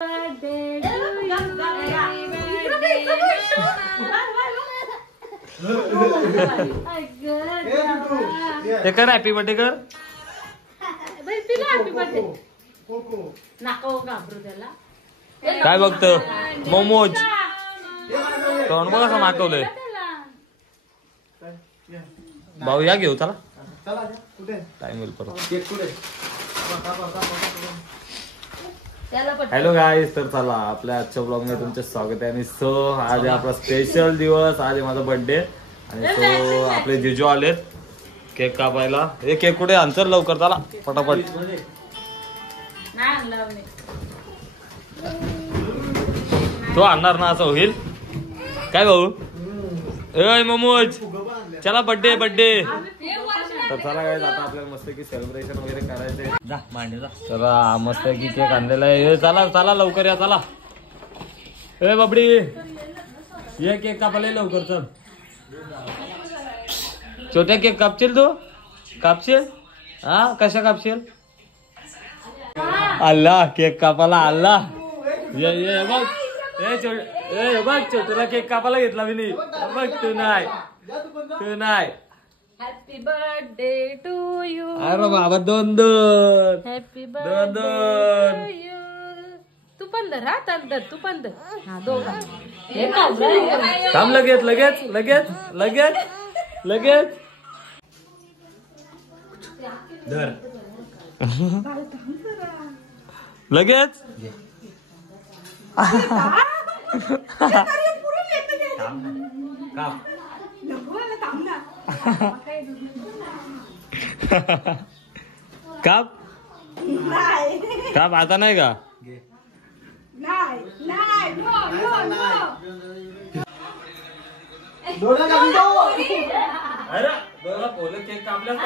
ते कर happy birthday कर. काय बघतो मोमोज तोंड बघ कसं मागवलंय. भाऊ या घेऊ चला टाइम होईल परत. हॅलो गाईज, तर चला आपल्या आजच्या ब्लॉग मध्ये तुमचं स्वागत आहे. आणि सो आज आहे आपला स्पेशल दिवस, आज आहे माझा बर्थडे. आणि सो आपले जिजू आलेत केक कापायला. हे केक कुठे आणतर लवकर चला पटापट. तो आणणार ना असं होईल काय भाऊ. ए मोमोज चला बर्थडे बर्थडे. तर चला काय आता आपल्याला मस्त की सेलिब्रेशन वगैरे करायचंय. जा मांडे जा. चला मस्त की केक आणलेला आहे. चला चला लवकर या चला. ए बाबडी ये केक कापायला लवकर चल. छोट्या केक कापशील तू कापशील हा कशा कापशील. अल्ला केक कापायला अल्ला ये ये बघ. ए बघ छोटूला केक कापायला घेतला मी नाही बघ. तू नाही हॅपी बर्थडे टू यू. अरे बाबा दोन दोन हॅपी दोन दोन. तू पण धर हा तर तू पण धर हा दोघा. थांब लगेच लगेच लगेच लगेच लगेच धर लगेच. काप काप आता नाही का. अरे पोले केक कापल्याच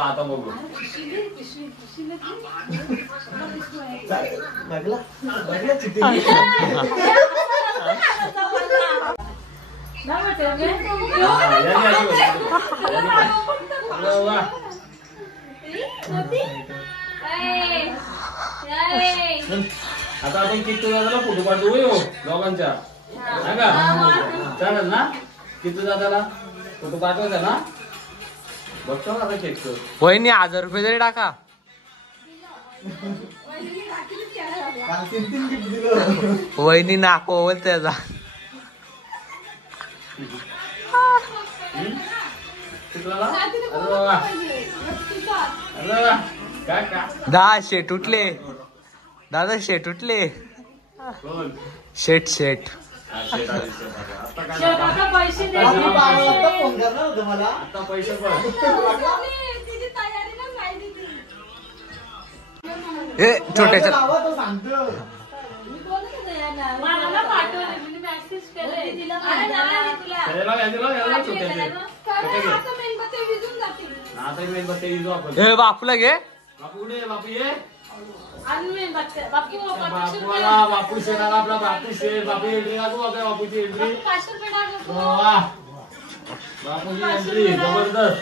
आता बघू. आता आपण किती दादाला फोटो पाठवू हो दोघांच्या सांगा चालेल ना. किती दादाला फोटो पाठवायचा ना. बघतो आता केक वहिनी 1000 रुपये तरी टाका. वहिनी नाको बोल त्याचा. दहा शेट उठले दादा शेट उठले. शेट शेट हे छोट्याच्या बापूला घे. बापू बापू ये बापूला बापू शेणाला आपला बापू शेठ बापू एंट्री लागू आपल्या बापूची एंट्री. बापूची एंट्री जबरदस्त.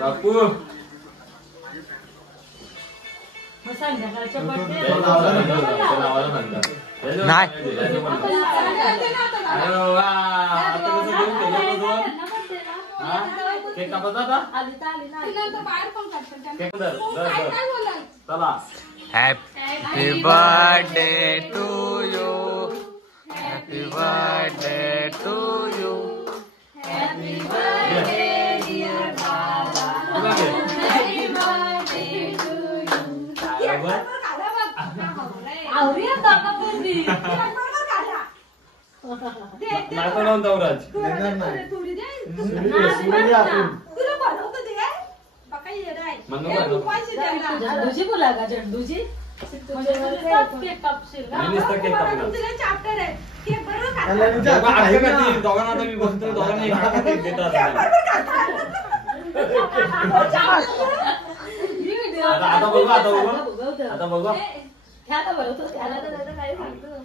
बापू नाही केक कापत चला. Happy birthday to you. Happy birthday to you. Happy birthday dear baba. Happy birthday to you. आवरी दाखव पूर्वी नाको लावून दौराज थोडी दे. तुला बनवतो दे बाका ये राय म्हणून पैसे द्यायला. झंडूजी बोला का झंडूजी केक कापशील का. मी नुसतं केक कापणार. तुला चॅप्टर आहे केक बरोबर काढ. दोघांना आता मी बघतोय दोघांना एका केक देतात. आता बघू आता बघू आता बघू. आता बनवतो त्याला तर काय सांगतो.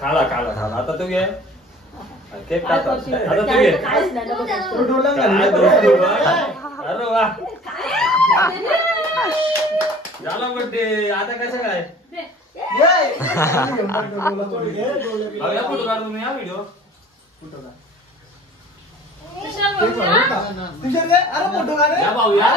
खाला खाला खाला आता तू घे. केक कापा. आता तू घे. काय दोस्ती बा. अरे वा झाला बर्थडे. आता कसं काय फोटो काढ तुम्ही हा व्हिडिओ या भाऊ या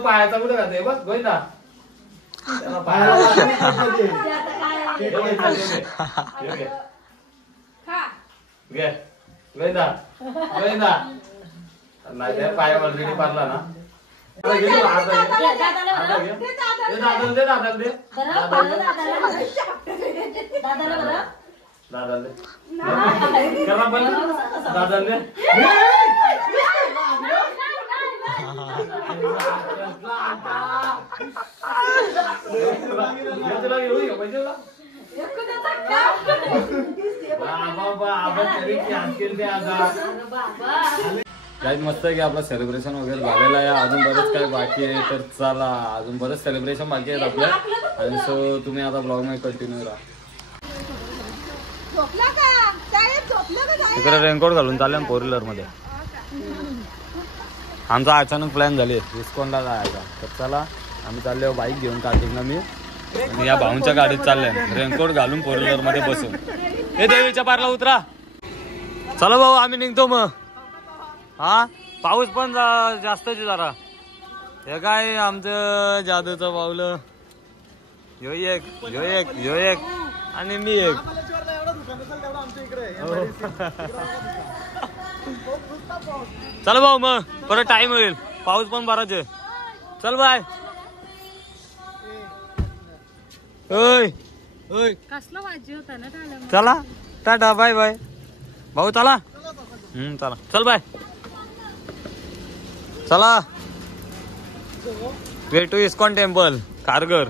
पायाचा कुठे घालते बघ गोविंदा गोविंदा गोविंदा नाही पाय ऑलरेडी पारला ना. काही मस्त आहे की आपलं सेलिब्रेशन वगैरे झालेलं आहे. अजून बरेच काही बाकी आहे तर चला अजून बरेच सेलिब्रेशन बाकी आहेत आपल्या. आणि सो तुम्ही आता ब्लॉग मध्ये कंटिन्यू राहा. तिकडे रेनकोट घालून चालले फोर व्हीलर मध्ये. आमचा अचानक प्लॅन झाले इस्कॉनला जायचा तर चला आम्ही चाललो बाईक घेऊन कार्तिकना मी आणि या भाऊंच्या गाडीत चालले रेनकोट घालून फोर व्हीलर मध्ये बसून. हे देवीच्या पारला उतरा. चला भाऊ आम्ही निघतो मग. हा पाऊस पण जास्तच आहे जरा. हे काय आमचं जादूचं पावलं ह्यो एक ह्यो एक ह्यो एक आणि मी एक. चल भाऊ मग परत टाइम होईल. पाऊस पण बराच आहे. चल बाय. ओय ओय कसला वाजी होता ना. चला टाटा बाय बाय भाऊ. चला चला चल बाय. चला वे टू इस्कॉन टेम्पल कारगर.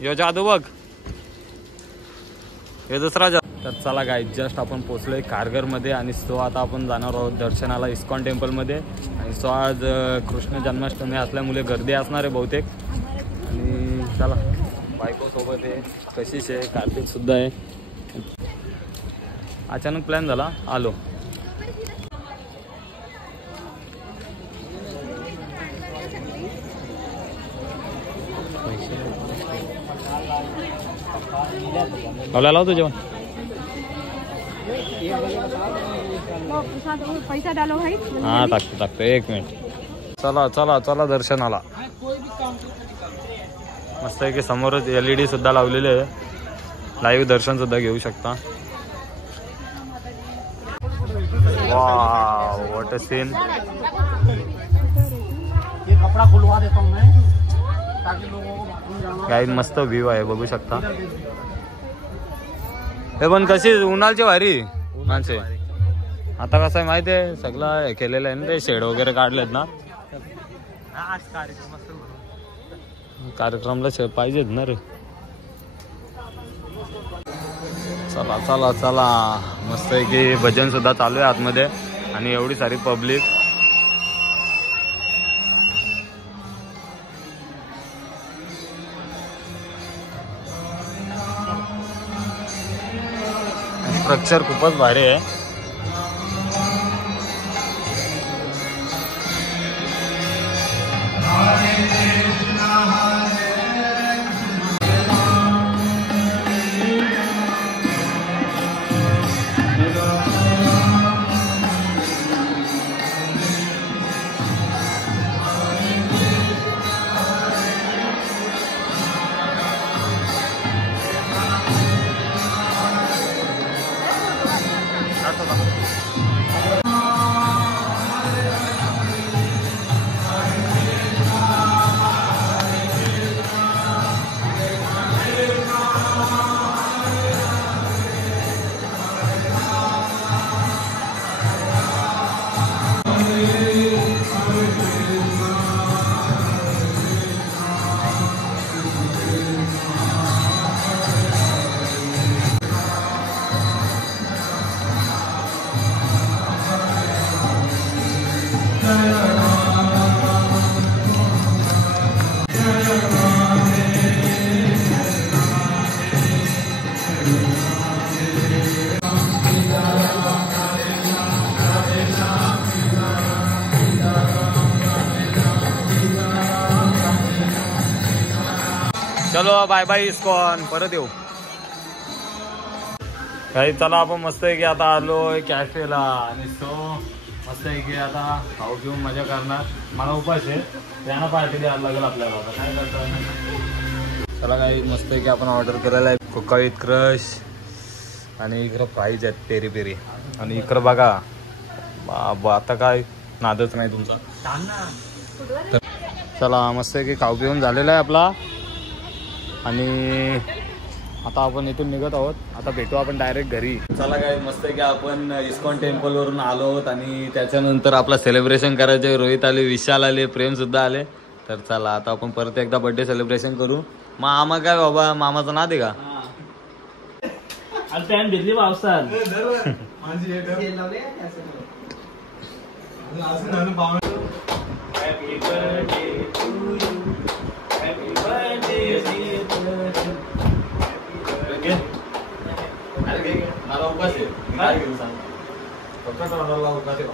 यो जादू बघ हे दुसरा तर चला काय जस्ट आपण पोहोचलोय कारगर मध्ये. आणि सो आता आपण जाणार आहोत दर्शनाला इस्कॉन टेम्पल मध्ये. आणि सो आज कृष्ण जन्माष्टमी असल्यामुळे गर्दी असणार आहे बहुतेक. आणि चला बायको सोबत आहे कशीच आहे कार्तिक सुद्धा आहे. अचानक प्लॅन झाला आलो. लावतो जेवण. पैसा डालो भाई. हा टाकतो एक मिनिट. चला चला चला दर्शनाला. मस्त आहे की समोरच LED सुद्धा लावलेले आहे. लाईव्ह दर्शन सुद्धा घेऊ शकता. Wow what a scene. कपड़ा खुलवा देता हूं मैं. काही मस्त व्ह्यू आहे बघू शकता. हे पण कशी उन्हाळची भारी माणसे. आता कसं आहे माहिती आहे सगळं केलेलं आहे ना ते शेड वगैरे काढलेत ना. कार्यक्रमला शेड पाहिजेत ना रे. चला चला चला मस्त आहे की भजन सुद्धा चालू आहे आतमध्ये. आणि एवढी सारी पब्लिक. स्ट्रक्चर खूपच भारी आहे. चलो बाय बाय इस्कॉन, परत येऊ काही. चला आपण मस्त आहे की आता आलोय कॅफेला आणि सो मस्त आहे की आता खाऊ घेऊन मजा करणार. मला उपास आहे, त्यांना पार्टी द्यायला लागेल आपल्याला. आता काय करतो. चला काही मस्त आहे की आपण ऑर्डर केलेला आहे कोका विथ क्रश आणि इकडं फ्राईज आहेत पेरी पेरी. आणि इकडं बघा बाबा आता काय नादच नाही तुमचा. चला मस्त आहे की खाऊ पिऊन झालेला आहे आपला आणि आता आपण इथून निघत आहोत. आता भेटू आपण डायरेक्ट घरी. चला काय मस्त आहे की आपण इस्कॉन टेम्पल वरून आलो आहोत आणि त्याच्यानंतर आपला सेलिब्रेशन करायचे. रोहित आले, विशाल आले, प्रेम सुद्धा आले. तर चला आता आपण परत एकदा बर्थडे सेलिब्रेशन करू. मामा काय बाबा, मामाचं नाद आहे का? भेटली पावसात मला उपास आहे. काय घेऊन सांग फक्त ऑर्डरला उपास आहे.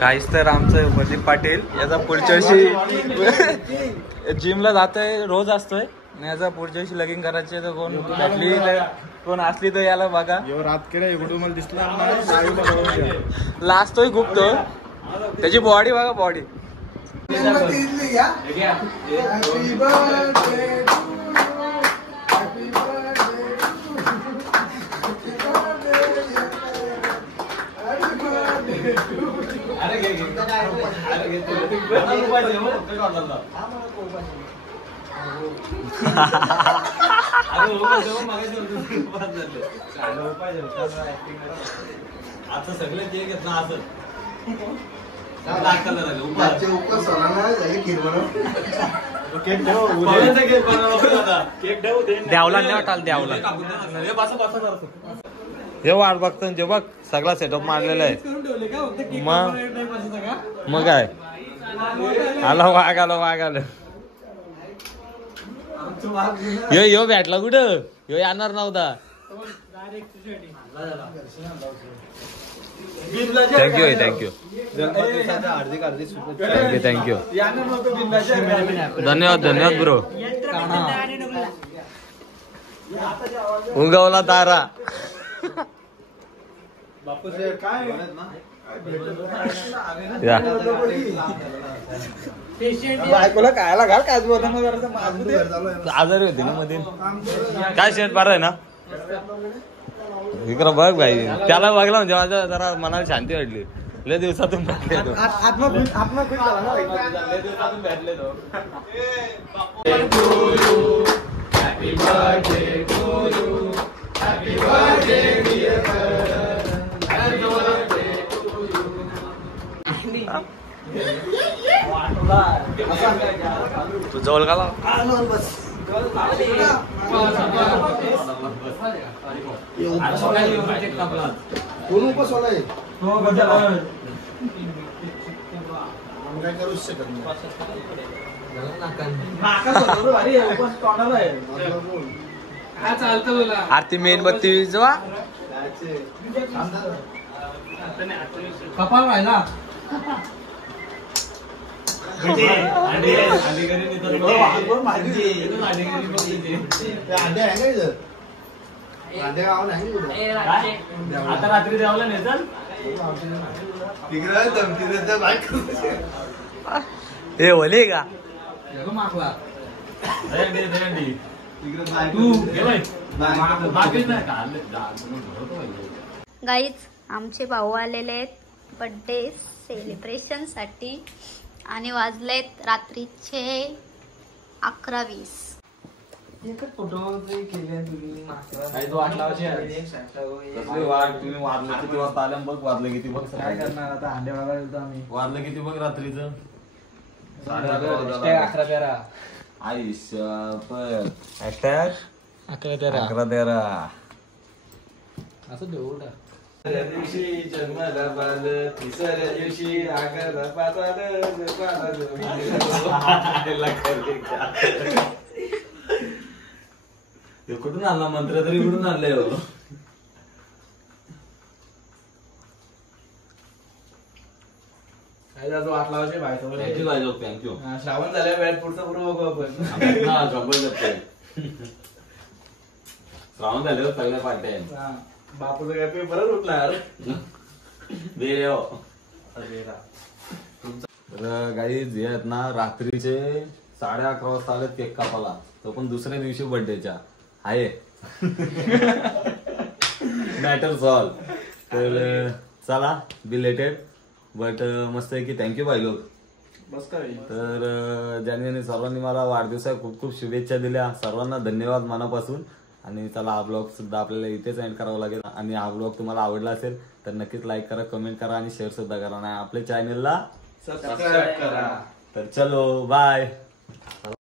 काहीच तर आमचं प्रदीप पाटील याचा पुढच्या वर्षी जिमला जातोय, रोज असतोय. याचा पुढच्या वर्षी लगीन करायचे तर कोण भेटली कोण असली तर याला बघा. मला दिसला लाजतोय खूप तो. त्याची बॉडी बघा, बॉडी. आता सगळे ते घेत ना असं द्यावला नाही वाटाल द्यावला. हे वाट बघतो जे बघ सगळा सेटअप मारलेला आहे. मग काय आला वाघ आलं. यो भेटला कुठं, यो येणार नव्हता. थँक्यू थँक्यू थँक्यू धन्यवाद ब्रो. उगवला तारा. बायकोला खायला घाल काय आजारी होती ना मध्ये. काय शेत बारा आहे ना इकडं बघ भाई. त्याला बघला म्हणजे माझ्या जरा मनाला शांती वाटली. लय दिवसातून भेटले तो. भेटले तो. तू जवळ का आरती मेणबत्ती जवा कपाळ राहिला. आता रात्री द्यावला नाही हे ओले का मागला गाईज आमचे भाऊ आलेले आहेत बर्थडे सेलिब्रेशन साठी आणि वाजलेत रात्रीचे 11:20. तुम्ही वाजलं किती वाजता आल्या बघ वाजलं किती बघ काय करणार आता हांडेवाला गेलो आम्ही वाजलं किती बघ रात्रीचं 11-13 हॅशटॅग 11-13 असं देऊडा दिवशी जन्माला बाल तिसऱ्या दिवशी आगाला पाताल कुठून आणला मंत्र तरी कुठून आणलंय हो काय जातो 8 लावायचे बायसोबत थँक्यू बायजो थँक्यू श्रावण झाल्या वेळ पुढचा पूर्व बघू आपण श्रावण झाल्यावर सगळ्या पार्ट्या आहेत हा. बापूचं काय तुम्ही परत उठणार तर गाईज हे आहेत ना रात्रीचे 11:30 वाजता आलेत केक कापाला तो पण दुसऱ्या दिवशी बर्थडेच्या आहे मॅटर सॉल्व तर चला बिलेटेड बट मस्त आहे की थँक्यू बाय लोक बस काय तर ज्यांनी सर्वांनी मला वाढदिवसा खूप खूप शुभेच्छा दिल्या सर्वांना धन्यवाद मनापासून आणि चला हा ब्लॉग सुद्धा आपल्याला इथेच एंड करावा लागेल आणि हा ब्लॉग तुम्हाला आवडला असेल तर नक्कीच लाईक करा कमेंट करा आणि शेअर सुद्धा करा आणि आपल्या चॅनलला सबस्क्राईब करा तर चलो बाय